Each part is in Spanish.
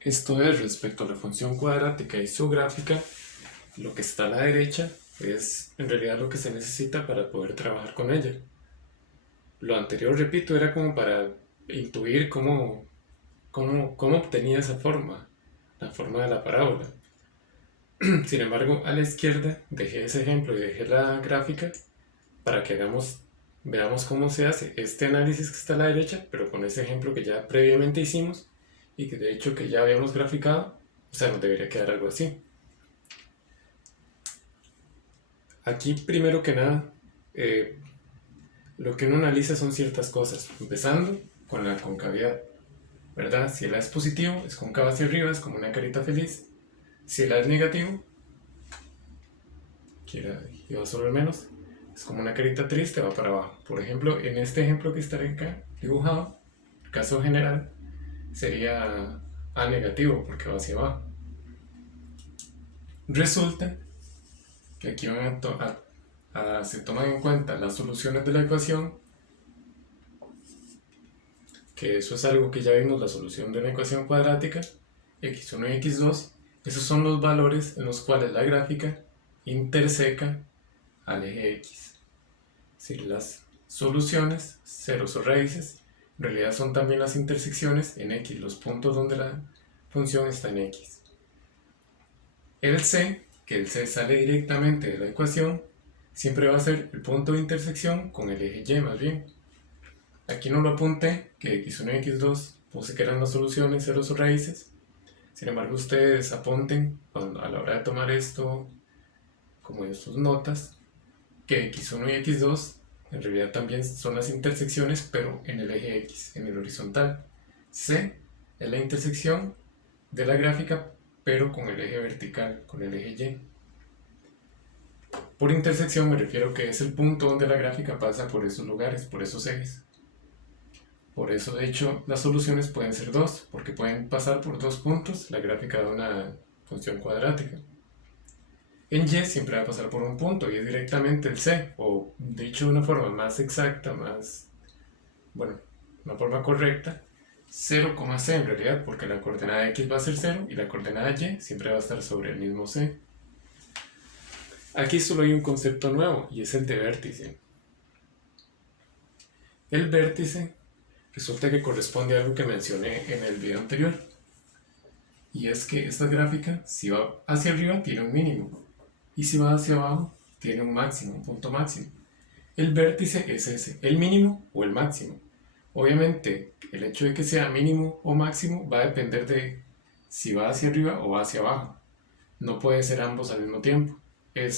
Esto es respecto a la función cuadrática y su gráfica. Lo que está a la derecha es en realidad lo que se necesita para poder trabajar con ella. Lo anterior, repito, era como para intuir cómo obtenía esa forma, la forma de la parábola. Sin embargo, a la izquierda dejé ese ejemplo y dejé la gráfica para que veamos cómo se hace este análisis que está a la derecha, pero con ese ejemplo que ya previamente hicimos y que de hecho que ya habíamos graficado. O sea, nos debería quedar algo así. Aquí, primero que nada, eh, lo que uno analiza son ciertas cosas, empezando con la concavidad, ¿verdad? Si el A es positivo, es cóncavo hacia arriba, es como una carita feliz. Si el A es negativo, que iba sobre el menos, es como una carita triste, va para abajo. Por ejemplo, en este ejemplo que está acá dibujado, el caso general, sería A negativo porque va hacia abajo. Resulta que aquí se toman en cuenta las soluciones de la ecuación, que eso es algo que ya vimos, la solución de una ecuación cuadrática, x1 y x2, esos son los valores en los cuales la gráfica interseca al eje x. Es decir, las soluciones, ceros o raíces, en realidad son también las intersecciones en x, los puntos donde la función está en x. El c, que el c sale directamente de la ecuación, siempre va a ser el punto de intersección con el eje y más bien. Aquí no lo apunté, que x1 y x2 puse que eran las soluciones, ceros o raíces. Sin embargo, ustedes apunten a la hora de tomar esto, como en sus notas, que x1 y x2 en realidad también son las intersecciones, pero en el eje x, en el horizontal. C es la intersección de la gráfica, pero con el eje vertical, con el eje y. Por intersección me refiero que es el punto donde la gráfica pasa por esos lugares, por esos ejes. Por eso, de hecho, las soluciones pueden ser dos, porque pueden pasar por dos puntos la gráfica de una función cuadrática. En y siempre va a pasar por un punto y es directamente el c, o dicho de una forma más exacta, bueno, una forma correcta, 0,c en realidad, porque la coordenada x va a ser 0 y la coordenada y siempre va a estar sobre el mismo c. Aquí solo hay un concepto nuevo y es el de vértice. El vértice resulta que corresponde a algo que mencioné en el video anterior, y es que esta gráfica, si va hacia arriba, tiene un mínimo, y si va hacia abajo, tiene un máximo, un punto máximo. El vértice es ese, el mínimo o el máximo. Obviamente, el hecho de que sea mínimo o máximo va a depender de si va hacia arriba o va hacia abajo. No puede ser ambos al mismo tiempo. El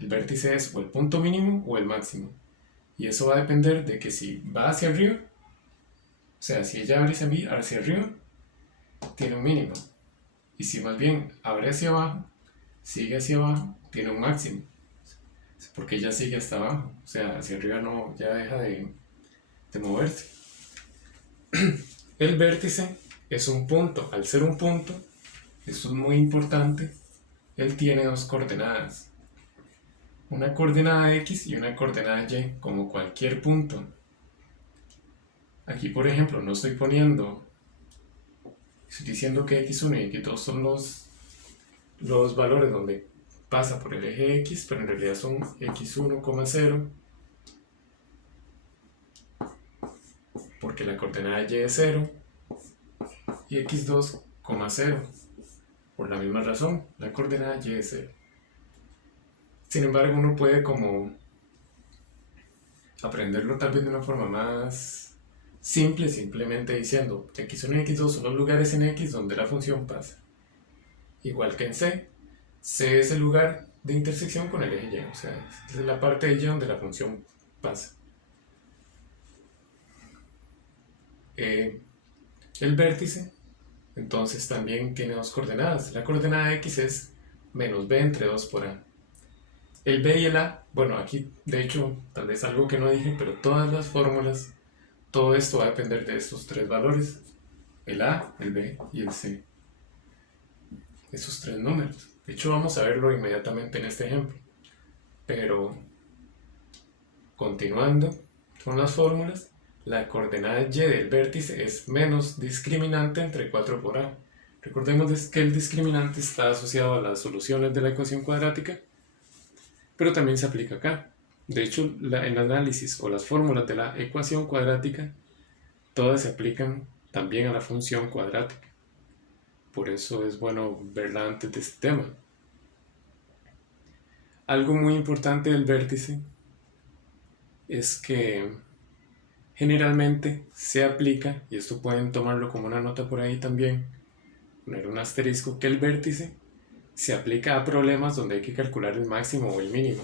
vértice es o el punto mínimo o el máximo. Y eso va a depender de que si va hacia arriba, o sea, si ella abre hacia arriba, tiene un mínimo. Y si más bien abre hacia abajo, sigue hacia abajo, tiene un máximo. Porque ella sigue hasta abajo. O sea, hacia arriba no, ya deja de moverse. El vértice es un punto. Al ser un punto, esto es muy importante, él tiene dos coordenadas. Una coordenada x y una coordenada y, como cualquier punto. Aquí, por ejemplo, no estoy diciendo que x1 y x2 son los valores donde pasa por el eje x, pero en realidad son x1, 0, porque la coordenada y es 0, y x2, 0, por la misma razón, la coordenada y es 0. Sin embargo, uno puede como aprenderlo tal vez de una forma más simple, simplemente diciendo x1 y x2 son los lugares en x donde la función pasa. Igual que en c, c es el lugar de intersección con el eje y, o sea, es la parte de y donde la función pasa. El vértice entonces también tiene dos coordenadas. La coordenada x es menos b entre 2 por a. El b y el a, bueno, aquí de hecho tal vez algo que no dije, pero todas las fórmulas, todo esto va a depender de estos tres valores: el a, el b y el c. Esos tres números. De hecho, vamos a verlo inmediatamente en este ejemplo. Pero continuando con las fórmulas, la coordenada y del vértice es menos discriminante entre 4 por a. Recordemos que el discriminante está asociado a las soluciones de la ecuación cuadrática, pero también se aplica acá. De hecho, el análisis o las fórmulas de la ecuación cuadrática, todas se aplican también a la función cuadrática. Por eso es bueno verla antes de este tema. Algo muy importante del vértice es que generalmente se aplica, y esto pueden tomarlo como una nota por ahí también, poner un asterisco, que el vértice se aplica a problemas donde hay que calcular el máximo o el mínimo.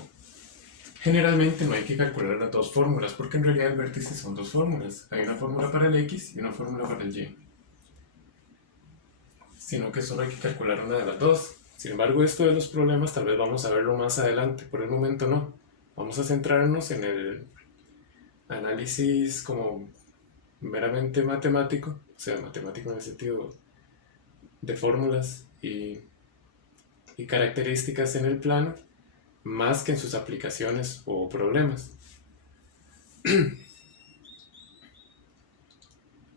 Generalmente no hay que calcular las dos fórmulas, porque en realidad el vértice son dos fórmulas. Hay una fórmula para el x y una fórmula para el y. Sino que solo hay que calcular una de las dos. Sin embargo, esto de los problemas tal vez vamos a verlo más adelante. Por el momento no. Vamos a centrarnos en el análisis como meramente matemático, o sea, matemático en el sentido de fórmulas y características en el plano, más que en sus aplicaciones o problemas.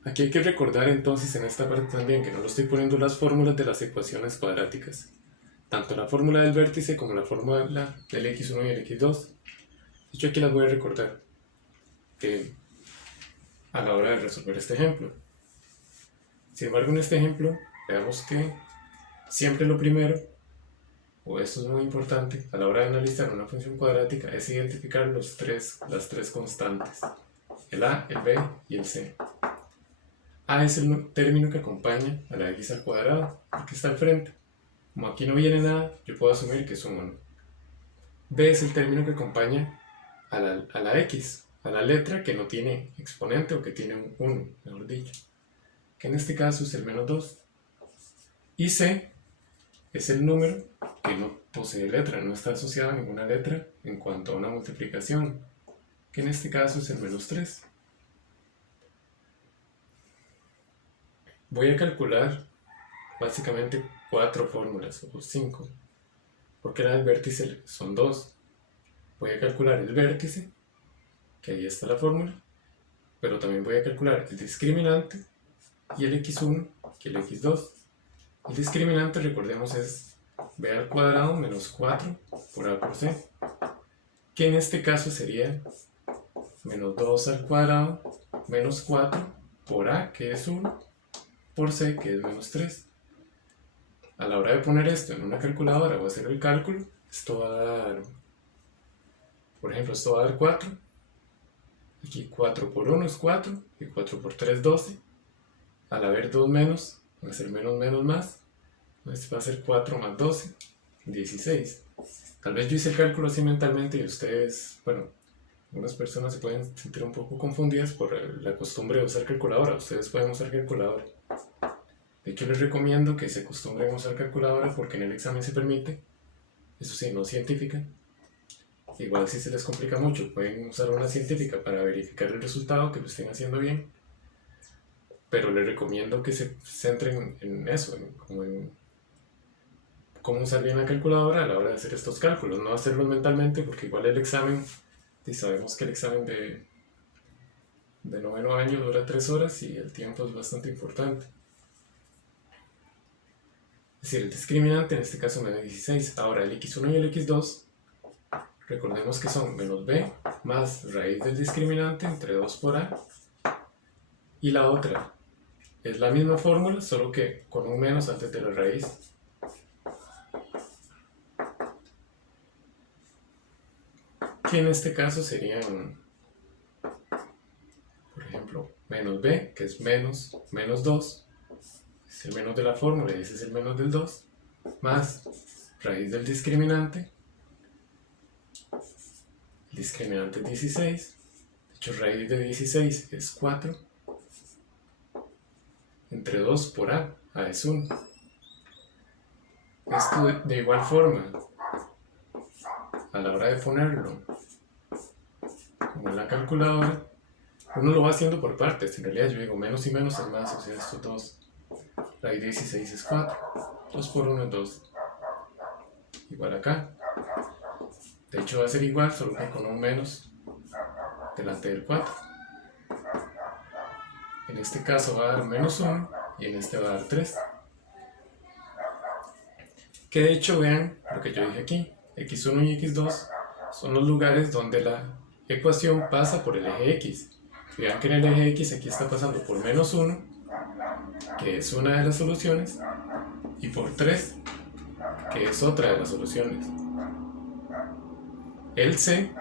Aquí hay que recordar entonces en esta parte también que no lo estoy poniendo las fórmulas de las ecuaciones cuadráticas, tanto la fórmula del vértice como la fórmula del x1 y el x2. De hecho, aquí las voy a recordar a la hora de resolver este ejemplo. Sin embargo, en este ejemplo, veamos que siempre lo primero, o esto es muy importante, a la hora de analizar una función cuadrática, es identificar las tres constantes, el a, el b y el c. A es el término que acompaña a la x al cuadrado, porque está al frente. Como aquí no viene nada, yo puedo asumir que es un 1. B es el término que acompaña a la x, a la letra que no tiene exponente o que tiene un 1, mejor dicho, que en este caso es el menos 2. Y C es el número que no posee letra, no está asociado a ninguna letra en cuanto a una multiplicación, que en este caso es el menos 3. Voy a calcular básicamente 4 fórmulas, o 5, porque la del vértice son 2. Voy a calcular el vértice, que ahí está la fórmula, pero también voy a calcular el discriminante y el x1 y el x2. El discriminante, recordemos, es b al cuadrado menos 4 por a por c, que en este caso sería menos 2 al cuadrado menos 4 por a, que es 1, por c, que es menos 3. A la hora de poner esto en una calculadora o hacer el cálculo, esto va a dar, por ejemplo, esto va a dar 4. Aquí 4 por 1 es 4, y 4 por 3 12. Al haber 2 menos, va a ser menos menos más. Entonces va a ser 4 más 12, 16. Tal vez yo hice el cálculo así mentalmente y ustedes, bueno, algunas personas se pueden sentir un poco confundidas por la costumbre de usar calculadora. Ustedes pueden usar calculadora. De hecho, les recomiendo que se acostumbren a usar calculadora porque en el examen se permite. Eso sí, no científica. Igual si se les complica mucho, pueden usar una científica para verificar el resultado, que lo estén haciendo bien. Pero les recomiendo que se centren en eso, en cómo usar bien la calculadora a la hora de hacer estos cálculos. No hacerlos mentalmente porque igual el examen, y sabemos que el examen de noveno año dura 3 horas y el tiempo es bastante importante. Es decir, el discriminante en este caso me da 16. Ahora el x1 y el x2, recordemos que son menos b más raíz del discriminante entre 2 por a. Y la otra es la misma fórmula, solo que con un menos antes de la raíz. Que en este caso serían, por ejemplo, menos b, que es menos 2, es el menos de la fórmula y ese es el menos del 2, más raíz del discriminante. El discriminante es 16, de hecho raíz de 16 es 4, entre 2 por a es 1. Esto de igual forma, a la hora de ponerlo como en la calculadora, uno lo va haciendo por partes. En realidad yo digo menos y menos es más, o sea, estos dos, raíz de 16 es 4, 2 por 1 es 2, igual acá. De hecho va a ser igual, solo que con un menos delante del 4. En este caso va a dar menos 1 y en este va a dar 3. Que de hecho vean lo que yo dije aquí, x1 y x2 son los lugares donde la ecuación pasa por el eje x. Vean que en el eje x aquí está pasando por -1, que es una de las soluciones, y por 3, que es otra de las soluciones. El c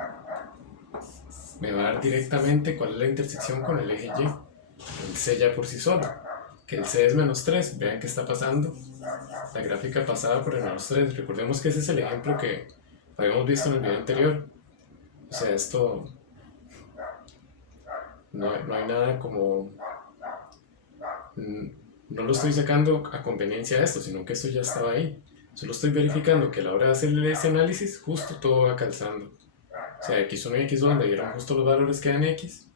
me va a dar directamente cuál es la intersección con el eje y. El c ya por sí solo, que el c es -3, vean que está pasando la gráfica pasada por el -3. Recordemos que ese es el ejemplo que habíamos visto en el video anterior. O sea, esto no hay nada como... No lo estoy sacando a conveniencia de esto, sino que esto ya estaba ahí. Solo estoy verificando que a la hora de hacer ese análisis, justo todo va calzando. O sea, x1 y x2 donde dieron justo los valores que dan x,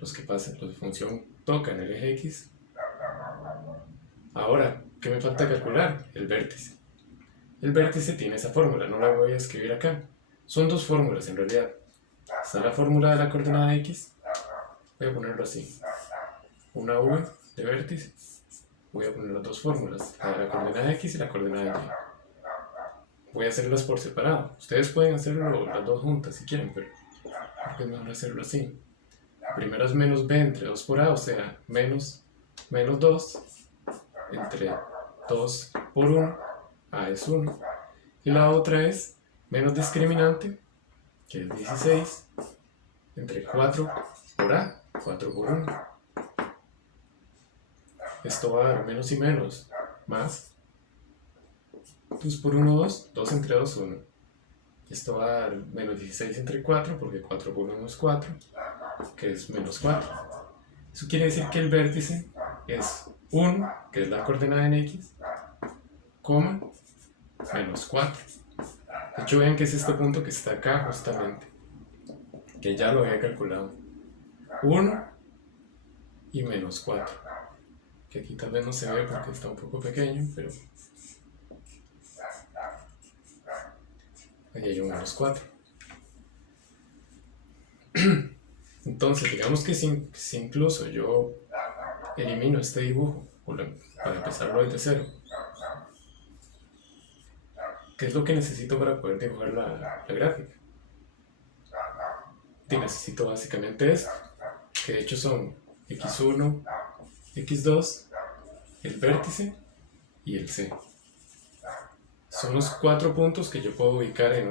los que pasan, los de función tocan el eje x. Ahora, ¿qué me falta calcular? El vértice. El vértice tiene esa fórmula, no la voy a escribir acá. Son dos fórmulas en realidad. Está la fórmula de la coordenada x, voy a ponerlo así. Una v de vértice, voy a poner las dos fórmulas, la de la coordenada x y la coordenada y. Voy a hacerlas por separado. Ustedes pueden hacerlo las dos juntas si quieren, pero es mejor hacerlo así. La primera es menos b entre 2 por a, o sea, menos 2 entre 2 por 1, a es 1. Y la otra es menos discriminante, que es 16, entre 4 por a, 4 por 1. Esto va a dar menos y menos, más 2 por 1, 2, 2 entre 2, 1. Esto va a dar menos 16 entre 4, porque 4 por 1 es 4, que es menos 4. Eso quiere decir que el vértice es 1, que es la coordenada en x, coma, menos 4. De hecho, vean que es este punto que está acá justamente, que ya lo había calculado. 1 y menos 4. Que aquí tal vez no se ve porque está un poco pequeño, pero ahí hay un menos 4. Entonces, digamos que si incluso yo elimino este dibujo para empezarlo desde cero, ¿qué es lo que necesito para poder dibujar la gráfica? Y necesito básicamente esto, que de hecho son x1, x2, el vértice y el c. Son los 4 puntos que yo puedo ubicar en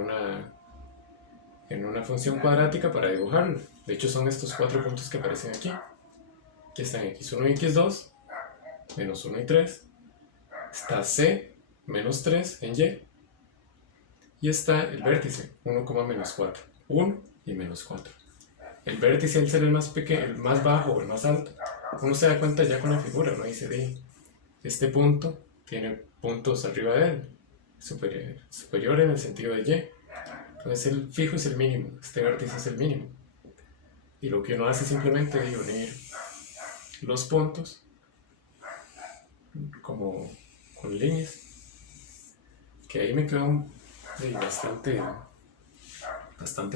una función cuadrática para dibujarlo. De hecho son estos 4 puntos que aparecen aquí. Aquí están x1 y x2, menos 1 y 3. Está c, menos 3 en y. Y está el vértice, 1, menos 4. 1 y menos 4. El vértice, al ser el más pequeño, el más bajo o el más alto, uno se da cuenta ya con la figura, uno dice, este punto tiene puntos arriba de él, superior en el sentido de y. Entonces el fijo es el mínimo, este vértice es el mínimo. Y lo que uno hace es simplemente unir los puntos como con líneas, que ahí me quedó bastante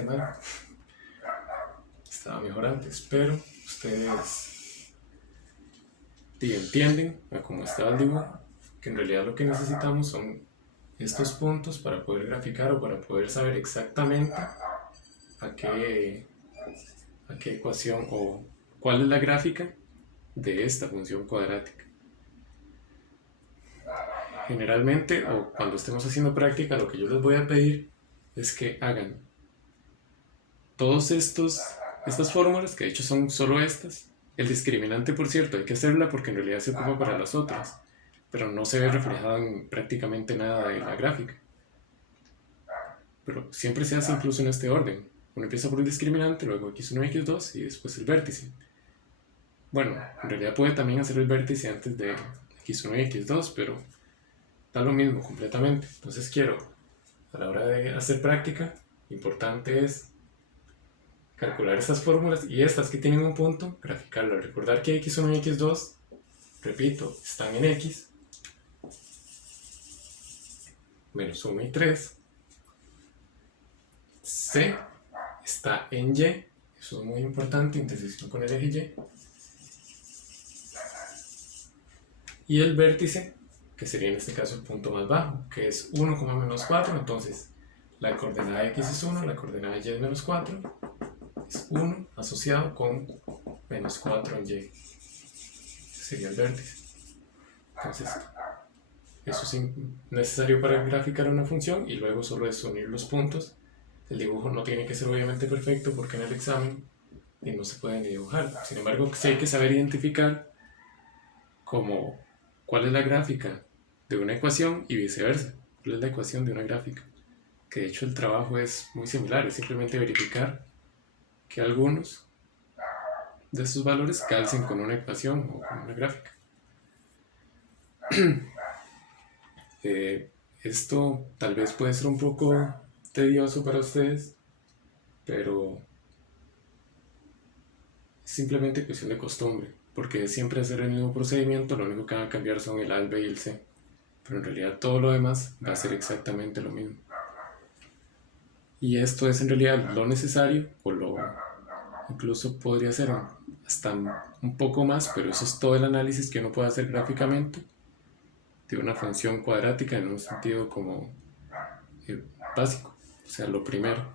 mal. Estaba mejor antes, pero ustedes entienden a cómo estaba el dibujo, que en realidad lo que necesitamos son estos puntos para poder graficar o para poder saber exactamente a qué ecuación o cuál es la gráfica de esta función cuadrática. Generalmente, o cuando estemos haciendo práctica, lo que yo les voy a pedir es que hagan todos estas fórmulas, que de hecho son solo estas. El discriminante, por cierto, hay que hacerla porque en realidad se ocupa para las otras, pero no se ve reflejado en prácticamente nada de la gráfica. Pero siempre se hace incluso en este orden. Uno empieza por el discriminante, luego x1 y x2 y después el vértice. Bueno, en realidad puede también hacer el vértice antes de x1 y x2, pero da lo mismo completamente. Entonces quiero, a la hora de hacer práctica, importante es calcular estas fórmulas y estas que tienen un punto, graficarlas. Recordar que x1 y x2, repito, están en x, menos 1 y 3. C está en y, eso es muy importante, intersección con el eje y. Y el vértice que sería en este caso el punto más bajo, que es 1, menos 4. Entonces la coordenada x es 1, la coordenada y es menos 4, es 1 asociado con menos 4 en y. Ese sería el vértice. Entonces eso es necesario para graficar una función, y luego solo es unir los puntos. El dibujo no tiene que ser obviamente perfecto porque en el examen no se puede ni dibujar. Sin embargo, sí hay que saber identificar como cuál es la gráfica de una ecuación y viceversa, cuál es la ecuación de una gráfica. Que de hecho el trabajo es muy similar, es simplemente verificar que algunos de estos valores calcen con una ecuación o con una gráfica. Esto tal vez puede ser un poco tedioso para ustedes, pero es simplemente cuestión de costumbre, porque siempre hacer el mismo procedimiento, lo único que van a cambiar son el A, el B y el C, pero en realidad todo lo demás va a ser exactamente lo mismo. Y esto es en realidad lo necesario, o lo incluso podría ser hasta un poco más, pero eso es todo el análisis que uno puede hacer gráficamente de una función cuadrática en un sentido como básico, o sea, lo primero.